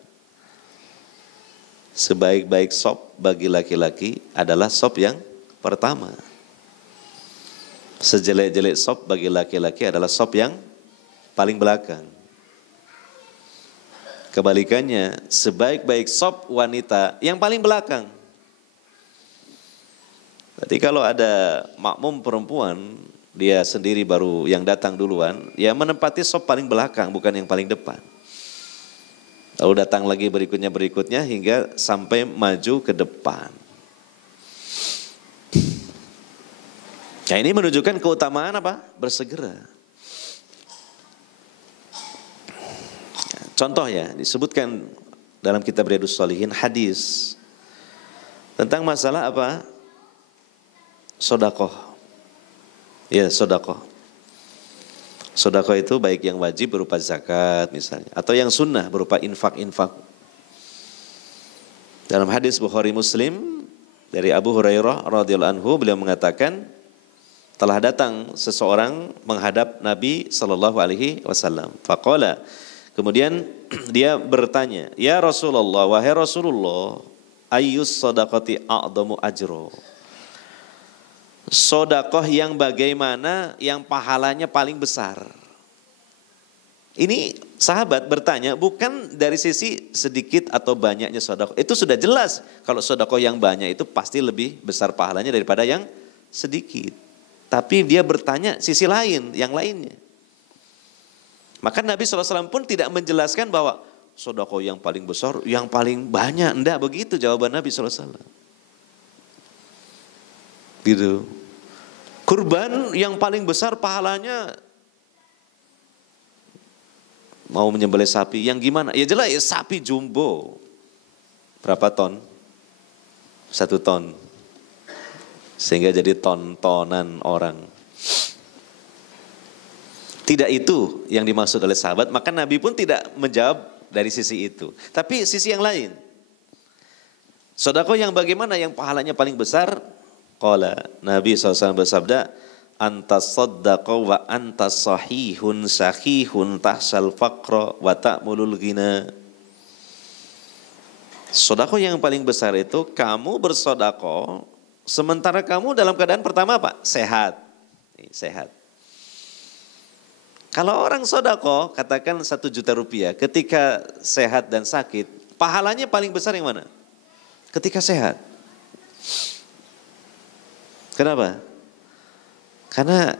Sebaik-baik sop bagi laki-laki adalah sop yang pertama. Sejelek-jelek sop bagi laki-laki adalah sop yang paling belakang. Kebalikannya, sebaik-baik sop wanita yang paling belakang. Jadi kalau ada makmum perempuan dia sendiri baru yang datang duluan, ya menempati sop paling belakang, bukan yang paling depan. Lalu datang lagi berikutnya hingga sampai maju ke depan. Nah ini menunjukkan keutamaan apa? Bersegera. Contoh ya, disebutkan dalam kitab Riyadhus Shalihin hadis tentang masalah apa? Sedekah. Ya, sedekah. Sedekah itu baik yang wajib berupa zakat misalnya, atau yang sunnah berupa infak-infak. Dalam hadis Bukhari Muslim dari Abu Hurairah radhiyallahu anhu, beliau mengatakan, telah datang seseorang menghadap Nabi sallallahu alaihi wasallam. Faqala, kemudian dia bertanya, "Ya Rasulullah, wahai Rasulullah, ayyus shadaqati a'dhamu ajra?" Sedekah yang bagaimana yang pahalanya paling besar? Ini sahabat bertanya bukan dari sisi sedikit atau banyaknya sedekah. Itu sudah jelas kalau sedekah yang banyak itu pasti lebih besar pahalanya daripada yang sedikit. Tapi dia bertanya sisi lain, yang lainnya. Maka Nabi SAW pun tidak menjelaskan bahwa sedekah yang paling besar, yang paling banyak. Enggak begitu jawaban Nabi SAW. Gitu. Kurban yang paling besar pahalanya, mau menyembelih sapi yang gimana? Ya jelas ya, sapi jumbo. Berapa ton? 1 ton. Sehingga jadi ton-tonan orang. Tidak itu yang dimaksud oleh sahabat, maka Nabi pun tidak menjawab dari sisi itu. Tapi sisi yang lain. Sedekah yang bagaimana yang pahalanya paling besar? Qala, Nabi SAW bersabda, "Antas saddaqa wa antas sahihun sahihun tahsal faqra wa ta'mulul ghina." Sedekah yang paling besar itu kamu bersedekah sementara kamu dalam keadaan pertama apa? Sehat. Sehat. Kalau orang sedekah katakan 1 juta rupiah ketika sehat dan sakit, pahalanya paling besar yang mana? Ketika sehat. Kenapa? Karena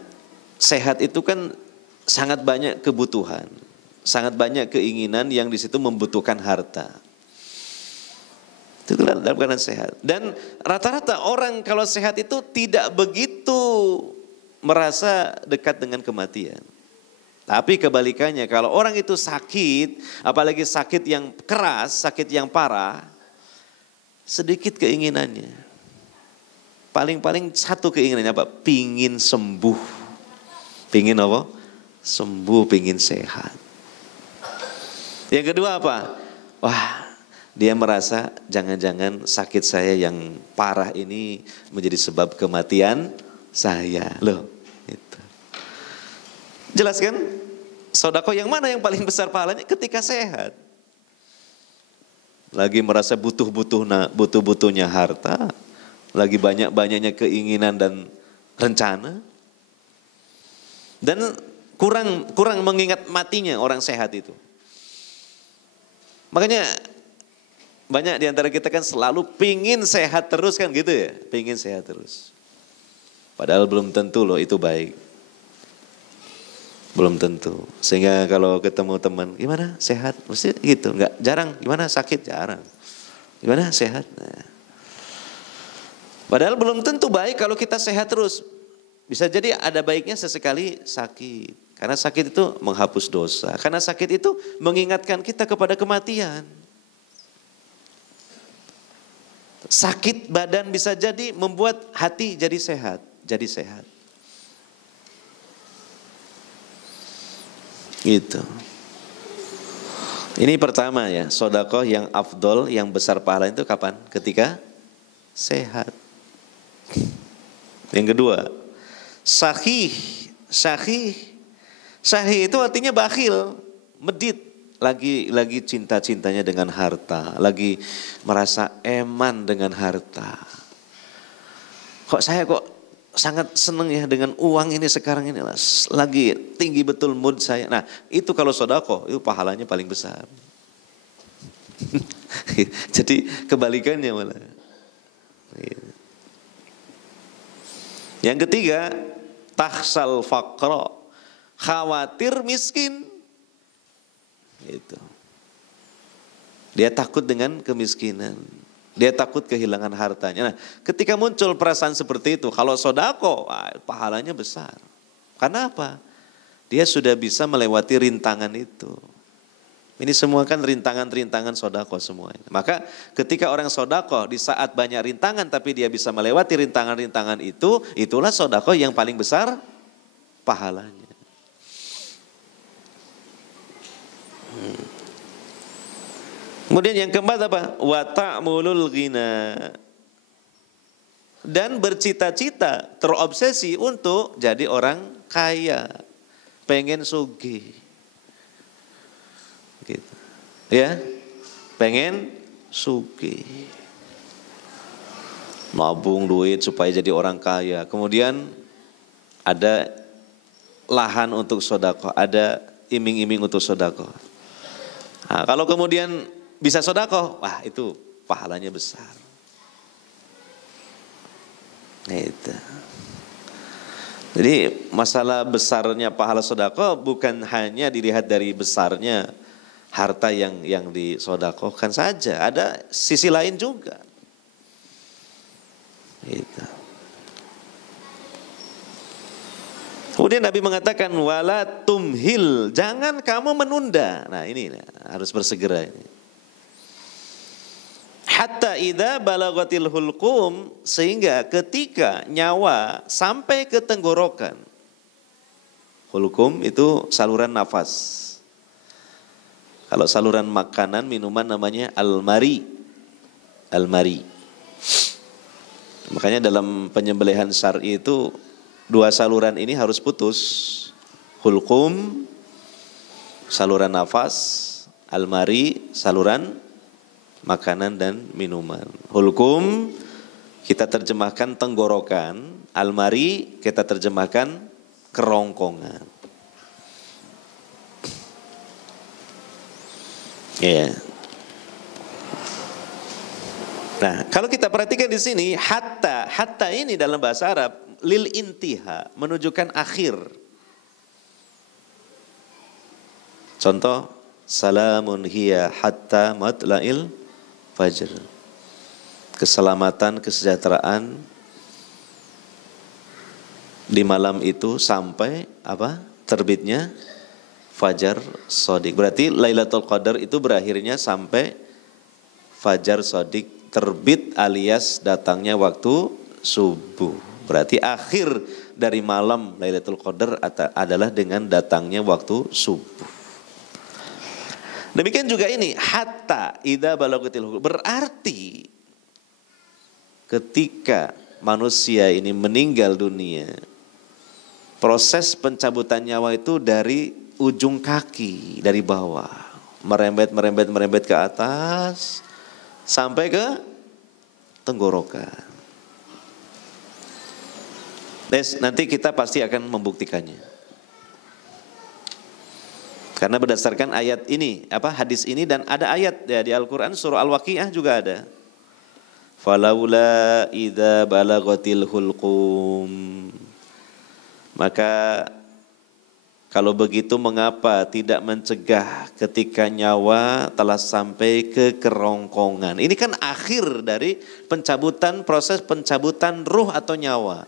sehat itu kan sangat banyak kebutuhan, sangat banyak keinginan yang di situ membutuhkan harta. Itu dalam keadaan sehat. Dan rata-rata orang kalau sehat itu tidak begitu merasa dekat dengan kematian. Tapi kebalikannya, kalau orang itu sakit, apalagi sakit yang keras, sakit yang parah, sedikit keinginannya. Paling-paling satu keinginannya apa? Pingin sembuh. Pingin apa? Sembuh, pingin sehat. Yang kedua apa? Wah, dia merasa jangan-jangan sakit saya yang parah ini menjadi sebab kematian saya. Loh, itu. Jelas kan? Sedekah yang mana yang paling besar pahalanya? Ketika sehat. Lagi merasa butuh-butuhnya harta. Lagi banyak-banyaknya keinginan dan rencana. Dan kurang mengingat matinya orang sehat itu. Makanya banyak di antara kita kan selalu pingin sehat terus kan gitu ya. Pingin sehat terus. Padahal belum tentu loh itu baik. Belum tentu. Sehingga kalau ketemu teman, gimana sehat? Mesti gitu, enggak, jarang. Gimana sakit? Jarang. Gimana sehat? Nah. Padahal belum tentu baik kalau kita sehat terus. Bisa jadi ada baiknya sesekali sakit. Karena sakit itu menghapus dosa. Karena sakit itu mengingatkan kita kepada kematian. Sakit badan bisa jadi membuat hati jadi sehat. Jadi sehat. Gitu. Ini pertama ya, sedekah yang afdol, yang besar pahala itu kapan? Ketika sehat. Yang kedua, sahih itu artinya bakhil, medit, lagi cinta-cintanya dengan harta, lagi merasa eman dengan harta. Kok saya sangat senang ya dengan uang ini sekarang ini, lagi tinggi betul mood saya. Nah, itu kalau sedekah itu pahalanya paling besar. Jadi kebalikannya malah. Yang ketiga, takhsal faqra, khawatir miskin. Itu. Dia takut dengan kemiskinan. Dia takut kehilangan hartanya. Nah, ketika muncul perasaan seperti itu, kalau sodako, pahalanya besar. Karena apa? Dia sudah bisa melewati rintangan itu. Ini semua kan rintangan-rintangan sodako semua. Maka ketika orang sodako di saat banyak rintangan tapi dia bisa melewati rintangan-rintangan itu, itulah sodako yang paling besar pahalanya. Kemudian yang keempat apa? Wa ta'mulul ghina. Dan bercita-cita, terobsesi untuk jadi orang kaya, pengen sugih. Gitu. Ya, pengen sugih, nabung duit supaya jadi orang kaya. Kemudian ada lahan untuk sodako, ada iming-iming untuk sodako. Nah, kalau kemudian bisa sodako, wah itu pahalanya besar. Gitu. Jadi masalah besarnya pahala sodako bukan hanya dilihat dari besarnya harta yang disodakohkan saja, ada sisi lain juga. Gitu. Kemudian Nabi mengatakan wala tumhil, jangan kamu menunda. Nah ini harus bersegera ini. Hatta idza balagatil hulqum, sehingga ketika nyawa sampai ke tenggorokan. Hulqum itu saluran nafas. Kalau saluran makanan, minuman namanya almari. Almari. Makanya dalam penyembelihan syar'i itu dua saluran ini harus putus. Hulqum, saluran nafas, almari, saluran makanan dan minuman. Hulqum kita terjemahkan tenggorokan, almari kita terjemahkan kerongkongan. Ya. Nah, kalau kita perhatikan di sini hatta ini dalam bahasa Arab lil intiha, menunjukkan akhir. Contoh, salamun hiya hatta matla'il fajr. Keselamatan, kesejahteraan di malam itu sampai apa? Terbitnya fajar shadiq. Berarti Lailatul Qadar itu berakhirnya sampai fajar shadiq terbit alias datangnya waktu subuh. Berarti akhir dari malam Lailatul Qadar adalah dengan datangnya waktu subuh. Demikian juga ini hatta idza balagatil hulqum, berarti ketika manusia ini meninggal dunia, proses pencabutan nyawa itu dari ujung kaki, dari bawah, merembet ke atas sampai ke tenggorokan. Nanti kita pasti akan membuktikannya. Karena berdasarkan ayat ini, hadis ini, dan ada ayat ya di Al-Quran surah Al-Waqiah juga ada. Falaula idza balagatil hulqum. Maka kalau begitu mengapa tidak mencegah ketika nyawa telah sampai ke kerongkongan. Ini kan akhir dari proses pencabutan ruh atau nyawa.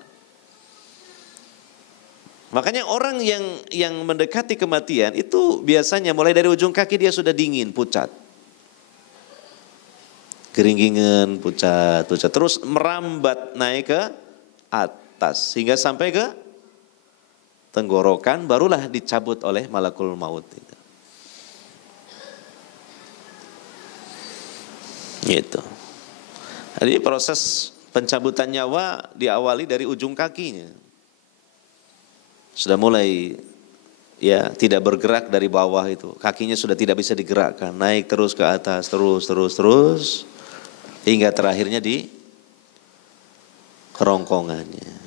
Makanya orang yang mendekati kematian itu biasanya mulai dari ujung kaki dia sudah dingin, pucat. Keringgingan, pucat. Terus merambat naik ke atas hingga sampai ke tenggorokan, barulah dicabut oleh malakul maut itu. Gitu. Jadi proses pencabutan nyawa diawali dari ujung kakinya. Sudah mulai ya tidak bergerak dari bawah itu. Kakinya sudah tidak bisa digerakkan, naik terus ke atas, terus hingga terakhirnya di kerongkongannya.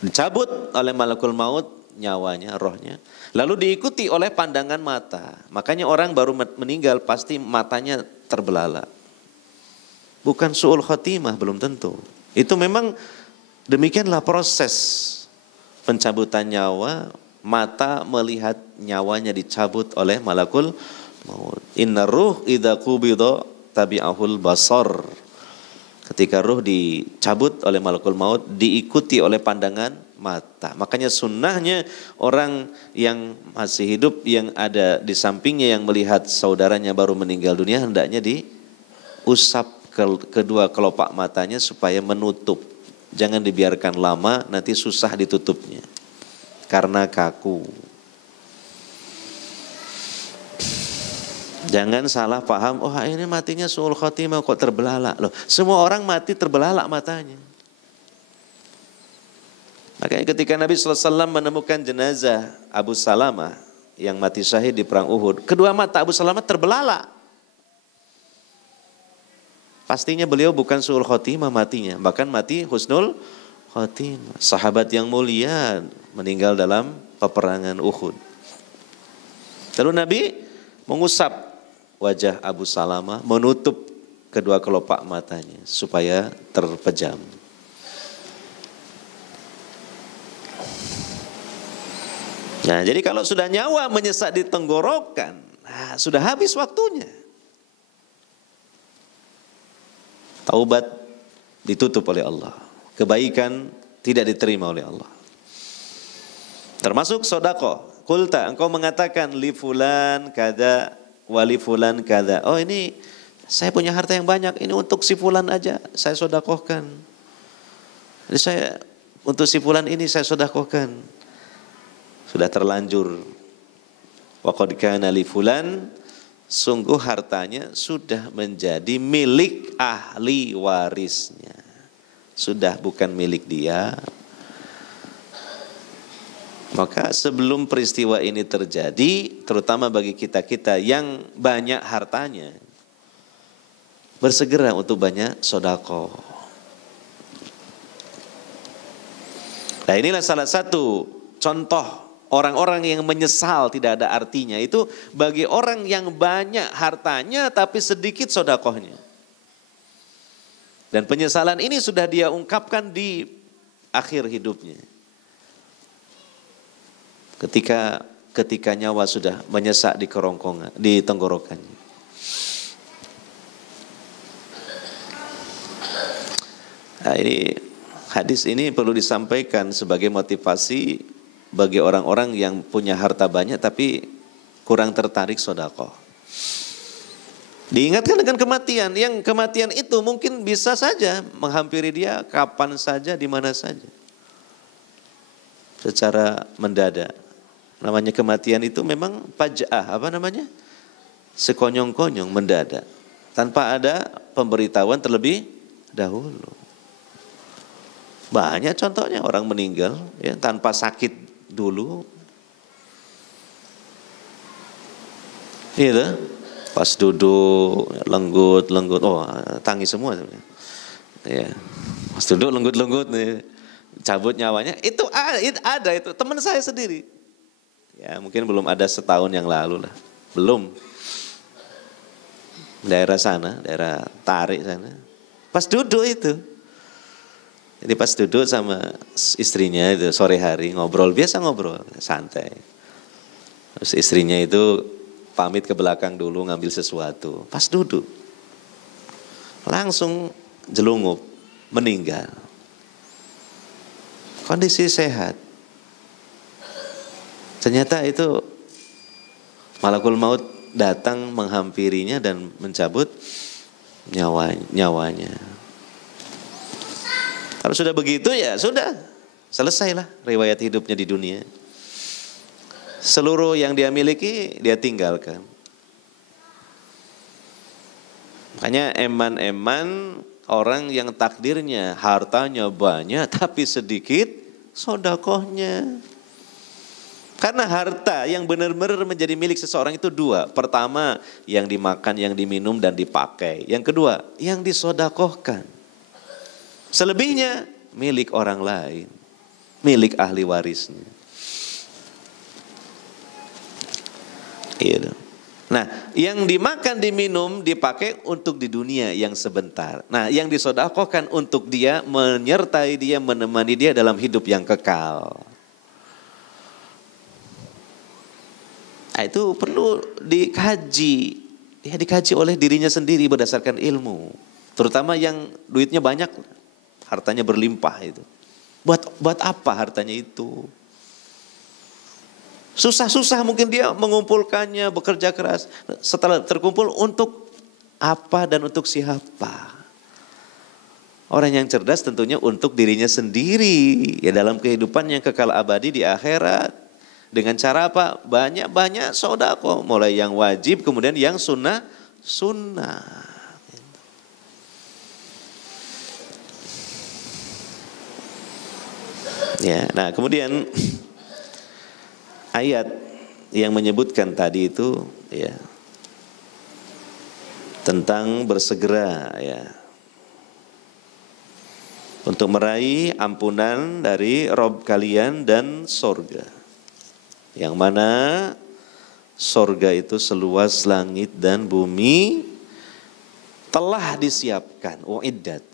Dicabut oleh malakul maut nyawanya, rohnya. Lalu diikuti oleh pandangan mata. Makanya orang baru meninggal pasti matanya terbelalak. Bukan su'ul khotimah, belum tentu. Itu memang demikianlah proses pencabutan nyawa, mata melihat nyawanya dicabut oleh malakul maut. Inna ruh idza qubida tabi'ahul basar. Ketika ruh dicabut oleh malakul maut, diikuti oleh pandangan mata. Makanya sunnahnya orang yang masih hidup, yang ada di sampingnya, yang melihat saudaranya baru meninggal dunia, hendaknya diusap kedua kelopak matanya supaya menutup. Jangan dibiarkan lama, nanti susah ditutupnya karena kaku. Jangan salah paham, oh ini matinya su'ul khotimah kok terbelalak. Loh, semua orang mati terbelalak matanya. Makanya ketika Nabi SAW menemukan jenazah Abu Salamah yang mati syahid di perang Uhud, kedua mata Abu Salamah terbelalak. Pastinya beliau bukan su'ul khotimah matinya, bahkan mati husnul khotimah. Sahabat yang mulia meninggal dalam peperangan Uhud. Lalu Nabi mengusap wajah Abu Salamah, menutup kedua kelopak matanya supaya terpejam. Nah, jadi kalau sudah nyawa menyesat di tenggorokan, nah, sudah habis waktunya. Taubat ditutup oleh Allah. Kebaikan tidak diterima oleh Allah. Termasuk sedekah. Qulta, engkau mengatakan li fulan kada wali fulan kada. Oh ini saya punya harta yang banyak, ini untuk si fulan aja saya sedekahkan. Jadi saya untuk si fulan ini saya sedekahkan. Sudah terlanjur. Wa qad kana li fulan, sungguh hartanya sudah menjadi milik ahli warisnya. Sudah bukan milik dia. Maka sebelum peristiwa ini terjadi, terutama bagi kita-kita yang banyak hartanya, bersegera untuk banyak sedekah. Nah, inilah salah satu contoh orang-orang yang menyesal tidak ada artinya. Itu bagi orang yang banyak hartanya tapi sedikit sedekahnya. Dan penyesalan ini sudah dia ungkapkan di akhir hidupnya. Ketika nyawa sudah menyesak di kerongkongan, di tenggorokannya. Nah, ini hadis ini perlu disampaikan sebagai motivasi bagi orang-orang yang punya harta banyak tapi kurang tertarik sedekah. Diingatkan dengan kematian, yang kematian itu mungkin bisa saja menghampiri dia kapan saja, di mana saja. Secara mendadak. Namanya kematian itu memang faj'ah, sekonyong-konyong, mendadak. Tanpa ada pemberitahuan terlebih dahulu. Banyak contohnya orang meninggal ya, tanpa sakit dulu. Gitu. Pas duduk lenggut, oh tangis semua sebenarnya. Ya. Pas duduk lenggut nih, cabut nyawanya, itu ada itu teman saya sendiri. Ya mungkin belum ada setahun yang lalu lah. Belum. Daerah sana, daerah Tarik sana. Pas duduk itu. Jadi pas duduk sama istrinya itu sore hari ngobrol, biasa ngobrol, santai. Terus istrinya itu pamit ke belakang dulu ngambil sesuatu. Pas duduk. Langsung jelungup, meninggal. Kondisi sehat. Ternyata itu malakul maut datang menghampirinya dan mencabut nyawanya. Kalau sudah begitu ya sudah, selesailah riwayat hidupnya di dunia. Seluruh yang dia miliki dia tinggalkan. Makanya eman-eman orang yang takdirnya hartanya banyak tapi sedikit sedekahnya. Karena harta yang benar-benar menjadi milik seseorang itu dua. Pertama, yang dimakan, yang diminum dan dipakai. Yang kedua, yang disedekahkan. Selebihnya milik orang lain, milik ahli warisnya. Gitu. Nah, yang dimakan, diminum, dipakai untuk di dunia yang sebentar. Nah, yang disedekahkan untuk dia, menyertai dia, menemani dia dalam hidup yang kekal. Nah, itu perlu dikaji. Ya, dikaji oleh dirinya sendiri berdasarkan ilmu. Terutama yang duitnya banyak, hartanya berlimpah itu. Buat apa hartanya itu? Susah-susah mungkin dia mengumpulkannya, bekerja keras. Setelah terkumpul, untuk apa dan untuk siapa? Orang yang cerdas tentunya untuk dirinya sendiri. Ya, dalam kehidupan yang kekal abadi di akhirat. Dengan cara apa? Banyak-banyak sedekah. Mulai yang wajib, kemudian yang sunnah. Ya, nah kemudian ayat yang menyebutkan tadi itu ya tentang bersegera ya untuk meraih ampunan dari Rob kalian dan sorga. Yang mana sorga itu seluas langit dan bumi telah disiapkan. Uiddat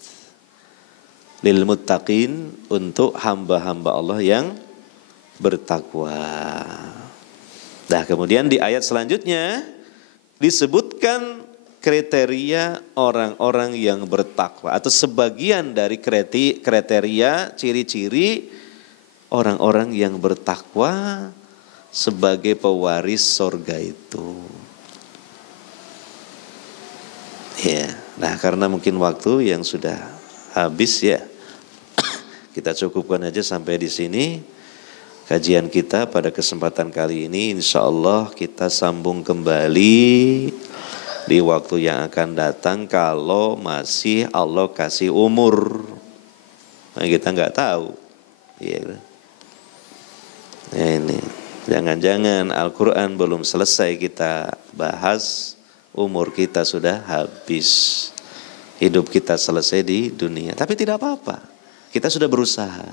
lil muttaqin, untuk hamba-hamba Allah yang bertakwa. Nah, kemudian di ayat selanjutnya disebutkan kriteria orang-orang yang bertakwa atau sebagian dari kriteria ciri-ciri orang-orang yang bertakwa sebagai pewaris sorga itu. Ya, nah karena mungkin waktu yang sudah habis ya, kita cukupkan aja sampai di sini kajian kita pada kesempatan kali ini. Insya Allah kita sambung kembali di waktu yang akan datang kalau masih Allah kasih umur. Nah, kita nggak tahu. Ya, ini. Jangan-jangan Al-Quran belum selesai kita bahas, umur kita sudah habis. Hidup kita selesai di dunia. Tapi tidak apa-apa. Kita sudah berusaha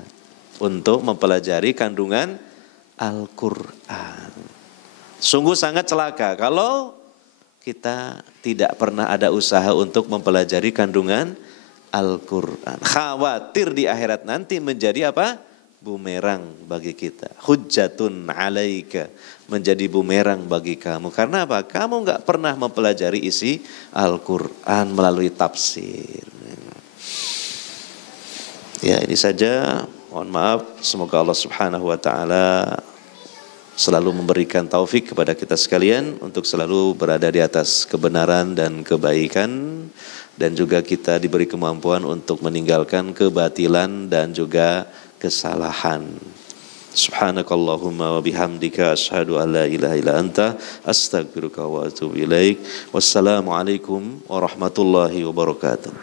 untuk mempelajari kandungan Al-Quran. Sungguh sangat celaka kalau kita tidak pernah ada usaha untuk mempelajari kandungan Al-Quran. Khawatir di akhirat nanti menjadi apa? Bumerang bagi kita. Hujjatun alaika, menjadi bumerang bagi kamu. Karena apa? Kamu gak pernah mempelajari isi Al-Quran melalui tafsir. Ya, ini saja. Mohon maaf. Semoga Allah Subhanahu wa ta'ala selalu memberikan taufik kepada kita sekalian untuk selalu berada di atas kebenaran dan kebaikan. Dan juga kita diberi kemampuan untuk meninggalkan kebatilan dan juga kesalahan. Subhanakallahumma wa bihamdika asyhadu an la ilaha illa anta astaghfiruka wa atubu ilaik. Wassalamualaikum warahmatullahi wabarakatuh.